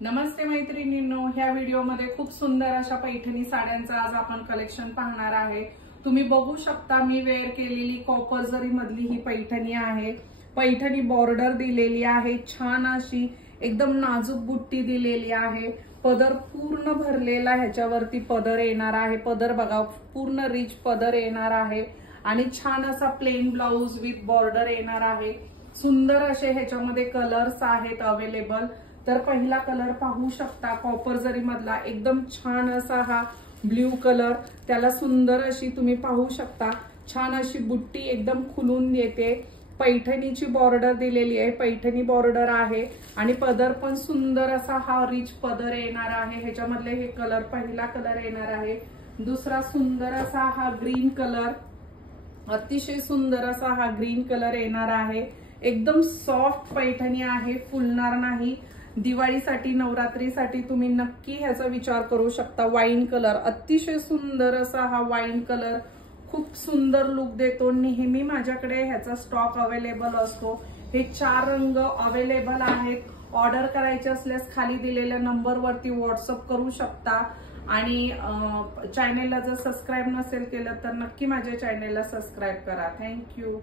नमस्ते मैत्रिणींनो, ह्या व्हिडिओमध्ये खूप सुंदर अशा पैठणी साड्यांचं आज आपण कलेक्शन पाहणार आहे। तुम्ही बघू शकता मी वेअर केलेली कॉपर जरी मधली ही पैठणी आहे। पैठणी बॉर्डर दिलेली आहे, छान अशी एकदम नाजूक बुट्टी दिलेली आहे। पदर पूर्ण भरलेला ह्याच्यावरती पदर येणार आहे। पदर बघा पूर्ण रिच पदर येणार आहे आणि छान असा प्लेन ब्लाउज विथ बॉर्डर येणार आहे। सुंदर असे ह्याच्यामध्ये कलर्स आहेत अवेलेबल। तर पहिला कलर पाहू शकता, कॉपर जरी मधला एकदम छान असा हा ब्ल्यू कलर, त्याला सुंदर अशी तुम्ही पाहू शकता छान अशी बुट्टी एकदम खुलून येते। पैठणीची बॉर्डर दिलेली आहे, पैठणी बॉर्डर आहे आणि पदर पण सुंदर असा हा रिच पदर येणार आहे। ह्याच्यामधले हे कलर, पहिला कलर येणार आहे। दुसरा सुंदर असा हा ग्रीन कलर, अतिशय सुंदर असा हा ग्रीन कलर येणार आहे। एकदम सॉफ्ट पैठणी आहे, फुलणार नाही। दिवाळीसाठी नवरात्रीसाठी तुम्ही नक्की ह्याचा विचार करू शकता। वाईन कलर, अतिशय सुंदर असा हा वाईन कलर खूप सुंदर लुक देतो। नेहमी माझ्याकडे ह्याचा स्टॉक अवेलेबल असतो। हे 4 रंग अवेलेबल आहेत। ऑर्डर करायचे असल्यास खाली दिलेल्या नंबरवरती व्हॉट्सअप करू शकता आणि चॅनेलला जर सबस्क्राईब नसेल केलं तर नक्की माझ्या चॅनेलला सबस्क्राईब करा। थँक्यू।